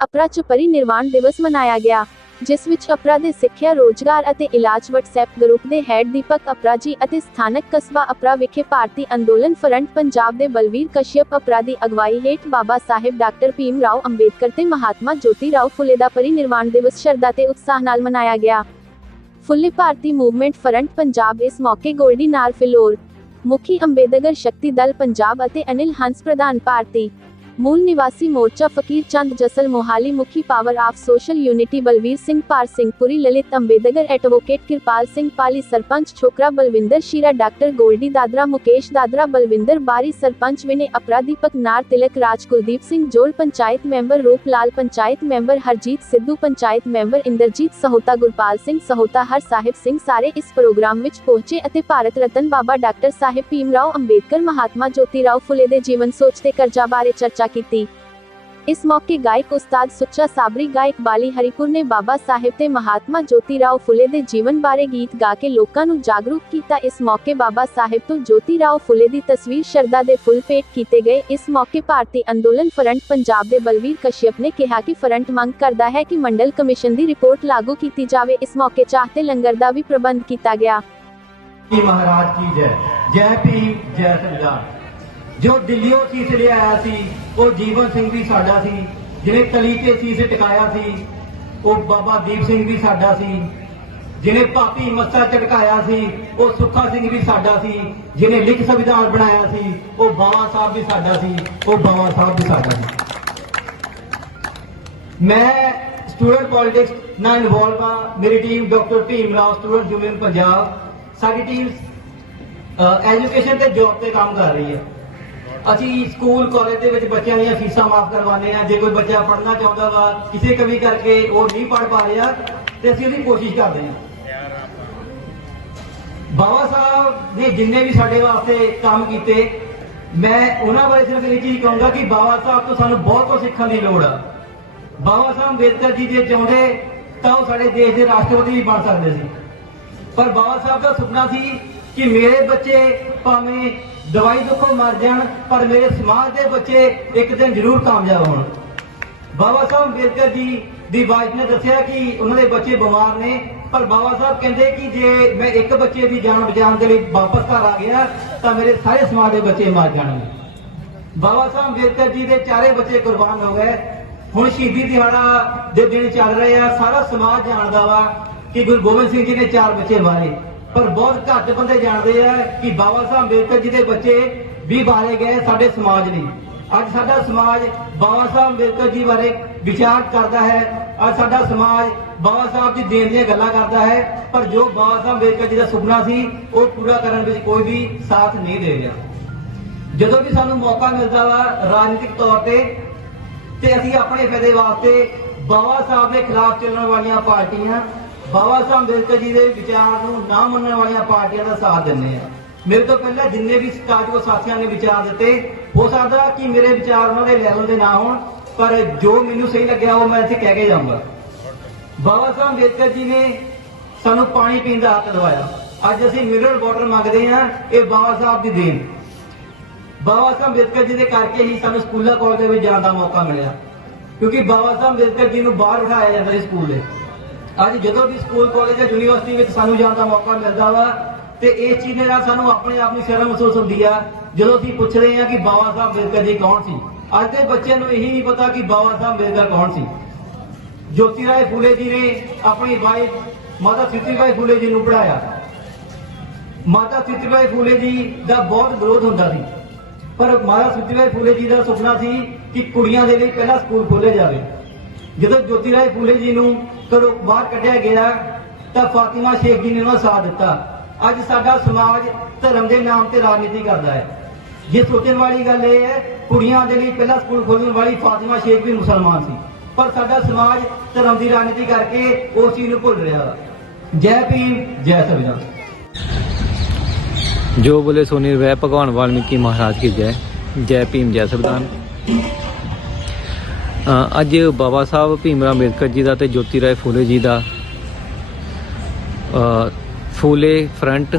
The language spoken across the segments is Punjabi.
ਅਪਰਾ ਚ ਪਰਿਨਿਰਵਾਣ ਦਿਵਸ ਮਨਾਇਆ ਗਿਆ, ਜਿਸ ਵਿੱਚ ਅਪਰਾ ਦੇ ਸਿੱਖਿਆ, ਰੋਜ਼ਗਾਰ ਅਤੇ ਇਲਾਜ WhatsApp ਗਰੁੱਪ ਦੇ ਹੈਡ ਦੀਪਕ ਅਪਰਾ ਜੀ ਅਤੇ ਸਥਾਨਕ ਕਸਬਾ ਅਪਰਾ ਵਿਖੇ ਭਾਰਤੀ ਅੰਦੋਲਨ ਫਰੰਟ ਪੰਜਾਬ ਦੇ ਬਲਵੀਰ ਕਸ਼ਯਪ ਅਪਰਾ ਦੀ ਅਗਵਾਈ ਹੇਠ ਬਾਬਾ ਸਾਹਿਬ ਡਾਕਟਰ ਭੀਮ ਰਾਓ ਅੰਬੇਦਕਰ ਤੇ ਮਹਾਤਮਾ ਜੋਤੀ ਰਾਓ ਫੁਲੇ ਦਾ ਪਰਿਨਿਰਵਾਣ ਦਿਵਸ ਸ਼ਰਧਾ ਤੇ ਉਤਸ਼ਾਹ ਨਾਲ ਮਨਾਇਆ ਗਿਆ। ਫੁੱਲੇ ਭਾਰਤੀ ਮੂਵਮੈਂਟ ਫਰੰਟ ਪੰਜਾਬ ਇਸ ਮੌਕੇ ਗੋਲਡੀ ਨਾਰ ਫਿਲੌਰ, ਮੁਖੀ ਅੰਬੇਦਕਰ ਸ਼ਕਤੀ ਦਲ ਪੰਜਾਬ ਅਤੇ ਅਨਿਲ ਹੰਸ ਪ੍ਰਧਾਨ ਭਾਰਤੀ ਮੂਲ ਨਿਵਾਸੀ ਮੋਰਚਾ ਫਕੀਰ ਚੰਦ ਜਸਲ ਮੋਹਾਲੀ ਮੁਖੀ power of social unity Balvir Singh Par Singhpuri, Lalit Ambedkar advocate Kirpal Singh Pali, sarpanch Chhokra Balwinder Shira, doctor Goldy Dadra, Mukesh Dadra Balwinder Bari, sarpanch Vinay Apra Deepak Nar Tilak, Raj Kuldeep Singh Jol, panchayat member Roop Lal, panchayat member Harjeet Sidhu, panchayat member Inderjit Sahota Gurpal Singh, Sahota Har Sahib Singh ਸਾਰੇ ਇਸ ਪ੍ਰੋਗਰਾਮ ਵਿੱਚ ਪਹੁੰਚੇ ਅਤੇ ਭਾਰਤ ਰਤਨ ਬਾਬਾ ਡਾਕਟਰ ਸਾਹਿਬ ਭੀਮ ਰਾਓ ਅੰਬੇਦਕਰ, ਮਹਾਤਮਾ ਜੋਤੀ ਰਾਓ ਫੁਲੇ ਦੇ ਜੀਵਨ ਸੋਚ ਤੇ ਕਰਜ਼ਾ ਬਾਰੇ ਚਰਚਾ ਕੀਤੀ। ਇਸ ਮੌਕੇ ਗਾਇਕ ਉਸਤਾਦ ਸੁੱਚਾ ਸਾਬਰੀ, ਗਾਇਕ ਬਾਲੀ ਹਰੀਪੁਰ ਨੇ ਬਾਬਾ ਸਾਹਿਬ ਤੇ ਮਹਾਤਮਾ ਜੋਤੀ ਰਾਓ ਫੁਲੇ ਦੇ ਜੀਵਨ ਬਾਰੇ ਗੀਤ ਗਾ ਕੇ ਲੋਕਾਂ ਨੂੰ ਜਾਗਰੂਕ ਕੀਤਾ। ਇਸ ਮੌਕੇ ਬਾਬਾ ਸਾਹਿਬ ਤੋਂ ਜੋਤੀ ਰਾਓ ਫੁਲੇ ਦੀ ਤਸਵੀਰ ਸ਼ਰਦਾ ਦੇ ਫੁੱਲ ਭੇਟ ਕੀਤੇ ਗਏ। ਇਸ ਮੌਕੇ ਭਾਰਤੀ ਅੰਦੋਲਨ ਫਰੰਟ ਪੰਜਾਬ ਦੇ ਬਲਵੀਰ ਕਸ਼ਯਪ ਨੇ ਕਿਹਾ ਕਿ ਫਰੰਟ ਮੰਗ ਕਰਦਾ ਹੈ ਕਿ ਮੰਡਲ ਕਮਿਸ਼ਨ ਦੀ ਰਿਪੋਰਟ ਲਾਗੂ ਕੀਤੀ ਜਾਵੇ। ਇਸ ਮੌਕੇ ਚਾਹਤੇ ਲੰਗਰ ਦਾ ਵੀ ਪ੍ਰਬੰਧ ਕੀਤਾ ਗਿਆ। ਮਹਾਰਾਜ ਕੀ ਜੈ। ਜੈ ਭੀਮ, ਜੈ ਸੰਜਾ ਜੋ ਦਿੱਲੀੋਂ ਸੀਸ ਲਿਆਇਆ ਸੀ, ਉਹ ਜੀਵਨ ਸਿੰਘ ਵੀ ਸਾਡਾ ਸੀ, ਜਿਹਨੇ ਤਲੀ ਤੇ ਸੀਸ ਟਿਕਾਇਆ ਸੀ, ਉਹ ਬਾਬਾ ਦੀਪ ਸਿੰਘ ਵੀ ਸਾਡਾ ਸੀ, ਜਿਹਨੇ ਪਾਪੀ ਮੱਸਾ ਝਟਕਾਇਆ ਸੀ, ਉਹ ਸੁੱਖਾ ਸਿੰਘ ਵੀ ਸਾਡਾ ਸੀ, ਜਿਹਨੇ ਲਿਖ ਸੰਵਿਧਾਨ ਬਣਾਇਆ ਸੀ, ਉਹ ਬਾਵਾ ਸਾਹਿਬ ਵੀ ਸਾਡਾ ਸੀ, ਉਹ ਬਾਵਾ ਸਾਹਿਬ ਵੀ ਸਾਡਾ ਸੀ। ਮੈਂ ਸਟੂਡੈਂਟ ਪੋਲਿਟਿਕਸ ਨਾਲ ਇਨਵੋਲਵ ਆ ਮੇਰੀ team doctor Bhim Rao, student union Punjab, ਸਾਡੀ ਟੀਮ ਐਜੂਕੇਸ਼ਨ ਤੇ ਜੌਬ ਤੇ ਕੰਮ ਕਰ ਰਹੀ ਹੈ। ਅਸੀਂ ਸਕੂਲ ਕਾਲਜ ਦੇ ਵਿੱਚ ਬੱਚਿਆਂ ਦੀਆਂ ਫੀਸਾਂ ਮਾਫ ਕਰਵਾਉਂਦੇ ਆ ਜੇ ਕੋਈ ਬੱਚਾ ਪੜ੍ਹਨਾ ਚਾਹੁੰਦਾ ਵਾ, ਕਿਸੇ ਕਮੀ ਕਰਕੇ ਉਹ ਨਹੀਂ ਪੜ੍ਹ ਪਾ ਰਿਹਾ, ਤੇ ਅਸੀਂ ਉਹਦੀ ਕੋਸ਼ਿਸ਼ ਕਰਦੇ ਹਾਂ। ਬਾਬਾ ਸਾਹਿਬ ਨੇ ਜਿੰਨੇ ਵੀ ਸਾਡੇ ਵਾਸਤੇ ਕੰਮ ਕੀਤੇ, ਮੈਂ ਉਹਨਾਂ ਬਾਰੇ ਸਿਰਫ ਇਹ ਚੀਜ਼ ਕਹੂੰਗਾ ਕਿ ਬਾਬਾ ਸਾਹਿਬ ਤੋਂ ਸਾਨੂੰ ਬਹੁਤ ਕੁਝ ਸਿੱਖਣ ਦੀ ਲੋੜ ਆ। ਬਾਬਾ ਸਾਹਿਬ ਅੰਬੇਦਕਰ ਜੀ ਜੇ ਚਾਹੁੰਦੇ, ਤਾਂ ਉਹ ਸਾਡੇ ਦੇਸ਼ ਦੇ ਰਾਸ਼ਟਰਪਤੀ ਵੀ ਬਣ ਸਕਦੇ ਸੀ। ਪਰ ਬਾਬਾ ਸਾਹਿਬ ਦਾ ਸੁਪਨਾ ਸੀ ਕਿ ਮੇਰੇ ਬੱਚੇ ਭਾਵੇਂ ਦਵਾਈ ਦੁੱਖੋਂ ਮਰ ਜਾਣ, ਪਰ ਮੇਰੇ ਸਮਾਜ ਦੇ ਬੱਚੇ ਇੱਕ ਦਿਨ ਜ਼ਰੂਰ ਕਾਮਯਾਬ ਹੋਣ। ਬਾਬਾ ਸਾਹਿਬ ਅੰਬੇਦਕਰ ਜੀ ਦੀ ਵਾਈਫ ਨੇ ਦੱਸਿਆ ਕਿ ਉਹਨਾਂ ਦੇ ਬੱਚੇ ਬਿਮਾਰ ਨੇ, ਪਰ ਬਾਬਾ ਸਾਹਿਬ ਕਹਿੰਦੇ ਕਿ ਜੇ ਮੈਂ ਇੱਕ ਬੱਚੇ ਦੀ ਜਾਨ ਬਚਾਉਣ ਦੇ ਲਈ ਵਾਪਸ ਘਰ ਆ ਗਿਆ, ਤਾਂ ਮੇਰੇ ਸਾਰੇ ਸਮਾਜ ਦੇ ਬੱਚੇ ਮਰ ਜਾਣਗੇ। ਬਾਬਾ ਸਾਹਿਬ ਅੰਬੇਦਕਰ ਜੀ ਦੇ ਚਾਰੇ ਬੱਚੇ ਕੁਰਬਾਨ ਹੋ ਗਏ। ਹੁਣ ਸ਼ਹੀਦੀ ਦਿਹਾੜਾ ਦੇ ਦਿਨ ਚੱਲ ਰਹੇ ਆ, ਸਾਰਾ ਸਮਾਜ ਜਾਣਦਾ ਵਾ ਕਿ ਗੁਰੂ ਗੋਬਿੰਦ ਸਿੰਘ ਜੀ ਨੇ ਚਾਰ ਬੱਚੇ ਮਾਰੇ। ਪਰ ਬਹੁਤ ਘੱਟ ਬੰਦੇ ਜਾਣਦੇ ਆ ਕਿ ਬਾਬਾ ਸਾਹਿਬ ਅੰਬੇਦਕਰ ਜੀ ਦੇ ਬੱਚੇ ਵੀ ਬਾਰੇ ਗਏ, ਸਾਡੇ ਸਮਾਜ ਲਈ ਅੱਜ ਸਾਡਾ ਸਮਾਜ ਬਾਬਾ ਸਾਹਿਬ ਅੰਬੇਦਕਰ ਜੀ ਬਾਰੇ ਵਿਚਾਰ ਕਰਦਾ ਹੈ। ਅੱਜ ਸਾਡਾ ਸਮਾਜ ਬਾਬਾ ਸਾਹਿਬ ਦੀ ਦੇਣ ਦੀਆਂ ਗੱਲਾਂ ਕਰਦਾ ਹੈ। ਪਰ ਜੋ ਬਾਬਾ ਸਾਹਿਬ ਅੰਬੇਦਕਰ ਜੀ ਦਾ ਸੁਪਨਾ ਸੀ, ਉਹ ਪੂਰਾ ਕਰਨ ਵਿੱਚ ਕੋਈ ਵੀ ਸਾਥ ਨਹੀਂ ਦੇ ਰਿਹਾ। ਜਦੋਂ ਵੀ ਸਾਨੂੰ ਮੌਕਾ ਮਿਲਦਾ ਵਾ ਰਾਜਨੀਤਿਕ ਤੌਰ ਤੇ ਤੇ ਅਸੀਂ ਆਪਣੇ ਫਾਇਦੇ ਵਾਸਤੇ ਬਾਬਾ ਸਾਹਿਬ ਦੇ ਖਿਲਾਫ ਚੱਲਣ ਵਾਲੀਆਂ ਪਾਰਟੀਆਂ ਬਾਬਾ ਸਾਹਿਬ ਅੰਬੇਦਕਰ ਜੀ ਦੇ ਵਿਚਾਰ ਨੂੰ ਨਾ ਮੰਨਣ ਵਾਲੀਆਂ ਪਾਰਟੀਆਂ ਦਾ ਸਾਥ ਦਿੰਦੇ ਆ। ਮੇਰੇ ਤੋਂ ਪਹਿਲਾਂ ਜਿੰਨੇ ਵੀ ਕਾਜੋ ਸਾਥੀਆਂ ਨੇ ਵਿਚਾਰ ਦਿੱਤੇ, ਹੋ ਸਕਦਾ ਕਿ ਮੇਰੇ ਵਿਚਾਰ ਉਹਨਾਂ ਦੇ ਲੈਵਲ ਦੇ ਨਾ ਹੋਣ, ਪਰ ਜੋ ਮੈਨੂੰ ਸਹੀ ਲੱਗਿਆ ਉਹ ਮੈਂ ਇੱਥੇ ਕਹਿ ਕੇ ਜਾਊਂਗਾ। ਬਾਬਾ ਸਾਹਿਬ ਅੰਬੇਦਕਰ ਜੀ ਨੇ ਸਾਨੂੰ ਪਾਣੀ ਪੀਣ ਦਾ ਹੱਕ ਦਿਵਾਇਆ। ਅੱਜ ਅਸੀਂ ਮਿਨਰਲ ਵਾਟਰ ਮੰਗਦੇ ਹਾਂ, ਇਹ ਬਾਬਾ ਸਾਹਿਬ ਦੀ ਦੇਣ। ਬਾਬਾ ਸਾਹਿਬ ਅੰਬੇਦਕਰ ਜੀ ਦੇ ਕਰਕੇ ਹੀ ਸਾਨੂੰ ਸਕੂਲਾਂ, ਕਾਲਜ ਵਿੱਚ ਜਾਣ ਦਾ ਮੌਕਾ ਮਿਲਿਆ। ਕਿਉਂਕਿ ਬਾਬਾ ਸਾਹਿਬ ਅੰਬੇਦਕਰ ਜੀ ਨੂੰ ਬਾਹਰ ਬਿਠਾਇਆ ਜਾਂਦਾ ਸੀ ਸਕੂਲ ਦੇ। ਅੱਜ ਜਦੋਂ ਵੀ ਸਕੂਲ ਕਾਲਜ ਜਾਂ ਯੂਨੀਵਰਸਿਟੀ ਵਿੱਚ ਸਾਨੂੰ ਜਾਣ ਦਾ ਮੌਕਾ ਮਿਲਦਾ ਵਾ, ਤੇ ਇਸ ਚੀਜ਼ ਦੇ ਨਾਲ ਸਾਨੂੰ ਆਪਣੇ ਆਪ ਨੂੰ ਸ਼ਰਮ ਮਹਿਸੂਸ ਹੁੰਦੀ ਆ। ਜਦੋਂ ਅਸੀਂ ਪੁੱਛਦੇ ਹਾਂ ਕਿ ਬਾਬਾ ਸਾਹਿਬ ਅੰਬੇਦਕਰ ਜੀ ਕੌਣ ਸੀ? ਅੱਜ ਦੇ ਬੱਚਿਆਂ ਨੂੰ ਇਹੀ ਨਹੀਂ ਪਤਾ ਕਿ ਬਾਬਾ ਸਾਹਿਬ ਅੰਬੇਦਕਰ ਕੌਣ ਸੀ। ਜੋਤੀ ਰਾਏ ਫੂਲੇ ਜੀ ਨੇ ਆਪਣੀ ਵਾਈਫ ਮਾਤਾ ਸਿੱਤੀਬਾਈ ਫੂਲੇ ਜੀ ਨੂੰ ਪੜਾਇਆ ਮਾਤਾ ਸਿੱਤੀਬਾਈ ਫੂਲੇ ਜੀ ਦਾ ਬਹੁਤ ਵਿਰੋਧ ਹੁੰਦਾ ਸੀ। ਪਰ ਮਾਤਾ ਸਿੱਤੀਬਾਈ ਫੂਲੇ ਜੀ ਦਾ ਸੁਪਨਾ ਸੀ ਕਿ ਕੁੜੀਆਂ ਦੇ ਲਈ ਪਹਿਲਾ ਸਕੂਲ ਖੋਲ੍ਹਿਆ ਜਾਵੇ। ਜਦੋਂ ਜੋਤੀ ਰਾਏ ਫੂਲੇ ਜੀ ਨੂੰ ਘਰੋਂ ਬਾਹਰ ਕੱਢਿਆ ਗਿਆ, ਤਾਂ ਫਾਤਿਮਾ ਸ਼ੇਖ ਜੀ ਨੇ ਉਹਨਾਂ ਸਾਥ ਦਿੱਤਾ। ਅੱਜ ਸਾਡਾ ਸਮਾਜ ਧਰਮ ਦੇ ਨਾਮ ਤੇ ਰਾਜਨੀਤੀ ਕਰਦਾ ਹੈ। ਇਹ ਸੋਚਣ ਵਾਲੀ ਗੱਲ ਇਹ ਹੈ, ਕੁੜੀਆਂ ਦੇ ਲਈ ਪਹਿਲਾ ਸਕੂਲ ਖੋਲਣ ਵਾਲੀ ਫਾਤਿਮਾ ਸ਼ੇਖ ਵੀ ਮੁਸਲਮਾਨ ਸੀ। ਪਰ ਸਾਡਾ ਸਮਾਜ ਧਰਮ ਦੀ ਰਾਜਨੀਤੀ ਕਰਕੇ ਉਸ ਚੀਜ਼ ਨੂੰ ਭੁੱਲ ਰਿਹਾ ਜੈ ਭੀਮ, ਜੈ ਸੰਵਿਧਾਨ ਜੋ ਬੋਲੇ ਸੋਨੀ ਰਹਿ ਭਗਵਾਨ ਵਾਲਮੀਕੀ ਮਹਾਰਾਜ ਕੀ ਜੈ। ਜੈ ਭੀਮ, ਜੈ ਸੰਵਿਧਾਨ। ਅੱਜ ਬਾਬਾ ਸਾਹਿਬ ਭੀਮਰਾ ਅੰਬੇਦਕਰ ਜੀ ਦਾ ਤੇ ਜੋਤੀ ਰਾਏ ਫੂਲੇ ਜੀ ਦਾ ਫੂਲੇ ਫਰੰਟ,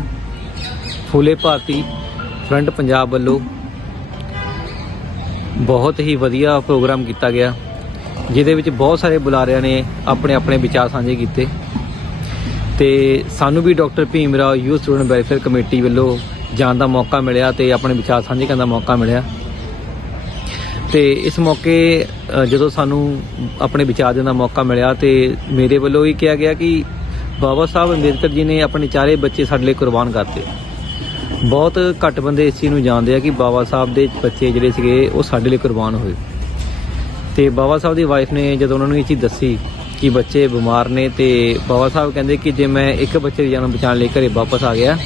ਫੂਲੇ ਭਾਰਤੀ ਫਰੰਟ ਪੰਜਾਬ ਵੱਲੋਂ ਬਹੁਤ ਹੀ ਵਧੀਆ ਪ੍ਰੋਗਰਾਮ ਕੀਤਾ ਗਿਆ, ਜਿਹਦੇ ਵਿੱਚ ਬਹੁਤ ਸਾਰੇ ਬੁਲਾਰਿਆਂ ਨੇ ਆਪਣੇ ਆਪਣੇ ਵਿਚਾਰ ਸਾਂਝੇ ਕੀਤੇ। ਤੇ ਸਾਨੂੰ ਵੀ doctor Bhim Rao youth student welfare committee ਵੱਲੋਂ ਜਾਣ ਦਾ ਮੌਕਾ ਮਿਲਿਆ ਤੇ ਆਪਣੇ ਵਿਚਾਰ ਸਾਂਝੇ ਕਰਨ ਦਾ ਮੌਕਾ ਮਿਲਿਆ। ਤੇ ਇਸ ਮੌਕੇ ਜਦੋਂ ਸਾਨੂੰ ਆਪਣੇ ਵਿਚਾਰ ਦੇਣ ਦਾ ਮੌਕਾ ਮਿਲਿਆ ਤੇ ਮੇਰੇ ਵੱਲੋਂ ਇਹ ਕਿਹਾ ਗਿਆ ਕਿ ਬਾਬਾ ਸਾਹਿਬ ਅੰਬੇਦਕਰ ਜੀ ਨੇ ਆਪਣੇ ਚਾਰੇ ਬੱਚੇ ਸਾਡੇ ਲਈ ਕੁਰਬਾਨ ਕਰਤੇ। ਬਹੁਤ ਘੱਟ ਬੰਦੇ ਇਸ ਚੀਜ਼ ਨੂੰ ਜਾਣਦੇ ਆ ਕਿ ਬਾਬਾ ਸਾਹਿਬ ਦੇ ਬੱਚੇ ਜਿਹੜੇ ਸੀਗੇ, ਉਹ ਸਾਡੇ ਲਈ ਕੁਰਬਾਨ ਹੋਏ। ਤੇ ਬਾਬਾ ਸਾਹਿਬ ਦੀ ਵਾਈਫ ਨੇ ਜਦੋਂ ਉਹਨਾਂ ਨੂੰ ਇਹ ਚੀਜ਼ ਦੱਸੀ ਕਿ ਬੱਚੇ ਬਿਮਾਰ ਨੇ ਤੇ ਬਾਬਾ ਸਾਹਿਬ ਕਹਿੰਦੇ ਕਿ ਜੇ ਮੈਂ ਇੱਕ ਬੱਚੇ ਦੀ ਜਾਨ ਬਚਾਉਣ ਲਈ ਘਰੇ ਵਾਪਸ ਆ ਗਿਆ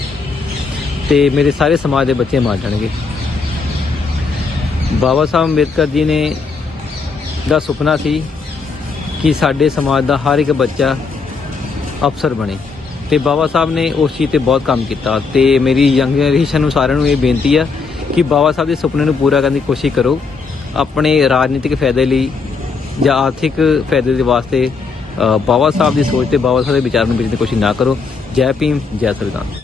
ਤੇ ਮੇਰੇ ਸਾਰੇ ਸਮਾਜ ਦੇ ਬੱਚੇ ਮਾਰ ਜਾਣਗੇ। ਬਾਬਾ ਸਾਹਿਬ ਅੰਬੇਦਕਰ ਜੀ ਨੇ ਦਾ ਸੁਪਨਾ ਸੀ ਕਿ ਸਾਡੇ ਸਮਾਜ ਦਾ ਹਰ ਇੱਕ ਬੱਚਾ ਅਫਸਰ ਬਣੇ। ਤੇ ਬਾਬਾ ਸਾਹਿਬ ਨੇ ਉਸ ਚੀਜ਼ ਤੇ ਬਹੁਤ ਕੰਮ ਕੀਤਾ ਤੇ ਮੇਰੀ ਯੰਗ ਜਨਰੇਸ਼ਨ ਨੂੰ ਸਾਰਿਆਂ ਨੂੰ ਇਹ ਬੇਨਤੀ ਆ ਕਿ ਬਾਬਾ ਸਾਹਿਬ ਦੇ ਸੁਪਨੇ ਨੂੰ ਪੂਰਾ ਕਰਨ ਦੀ ਕੋਸ਼ਿਸ਼ ਕਰੋ। ਆਪਣੇ ਰਾਜਨੀਤਿਕ ਫਾਇਦੇ ਲਈ ਜਾਂ ਆਰਥਿਕ ਫਾਇਦੇ ਦੇ ਵਾਸਤੇ ਬਾਬਾ ਸਾਹਿਬ ਦੀ ਸੋਚ ਤੇ ਬਾਬਾ ਸਾਹਿਬ ਦੇ ਵਿਚਾਰ ਨੂੰ ਵੇਚਣ ਦੀ ਕੋਸ਼ਿਸ਼ ਨਾ ਕਰੋ। ਜੈ ਭੀਮ, ਜੈ ਸੰਵਿਧਾਨ